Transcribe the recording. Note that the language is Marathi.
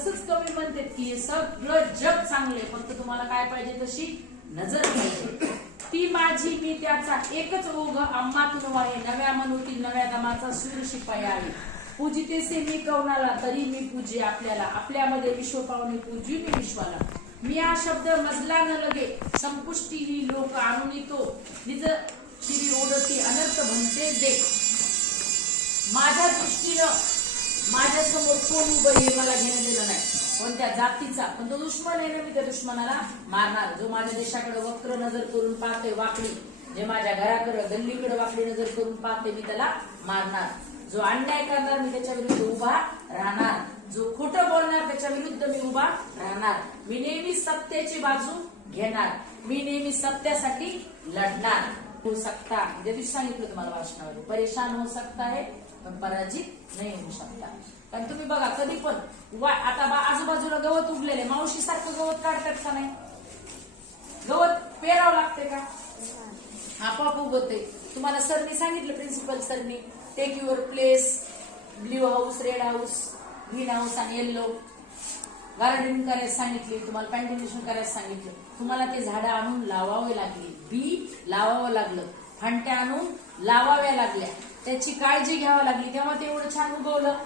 तसंच कवी म्हणते की हे सगळं जग चांगले, फक्त तुम्हाला काय पाहिजे, तशी नजर पाहिजे. ती माझी मी त्याचा एकच ओघ आम्हातून वाहे, नव्या मनुतील नव्या दमाचा सूर शिपाई आहे. पूजितेसे मी कवनाला तरी मी पूजी आपल्याला, आपल्यामध्ये विश्व पावणे पूजी मी विश्वाला. मी हा शब्द मजला न लगे संपुष्टी ही लोक आणून तो निज शिरी ओढती अनर्थ म्हणते देख. माझ्या दृष्टीनं माझ्या समोर कोण उभं हे मला घेणं दिलं नाही, कोणत्या जातीचा, पण तो दुश्मन आहे ना, मी त्या दुश्मनाला मारणार. जो माझ्या देशाकडे वक्र नजर करून पाहते वाकडी, जे माझ्या घराकडे गल्लीकडे वाकडी नजर करून पाहते, मी त्याला मारणार. जो अन्याय करणार मी त्याच्या विरुद्ध उभा राहणार, जो खोटं बोलणार त्याच्या विरुद्ध मी उभा राहणार. मी नेहमी सत्याची बाजू घेणार, मी नेहमी सत्यासाठी लढणार. हो सकता, ज्या दिवशी सांगितलं तुम्हाला भाषणामध्ये, परेशान हो सकता है पण पराजित नाही होऊ शकता. कारण तुम्ही बघा कधी पण आता आजूबाजूला गवत उगलेले, मावशी सारखं गवत काढतात का नाही? गवत पेरावं लागते का? आपोआप उगवते. तुम्हाला सरनी सांगितलं, प्रिन्सिपल सरनी, take your place, blue house, red house, green house आणि येल्लो गार्डनिंग करायला सांगितले, तुम्हाला प्लांटेशन करायला सांगितलं. तुम्हाला ते झाडं आणून लावावे लागली, बी लावावं लागलं, फांट्या आणून लावाव्या लागल्या, त्याची काळजी घ्यावी लागली, तेव्हा ते एवढं छान उगवलं.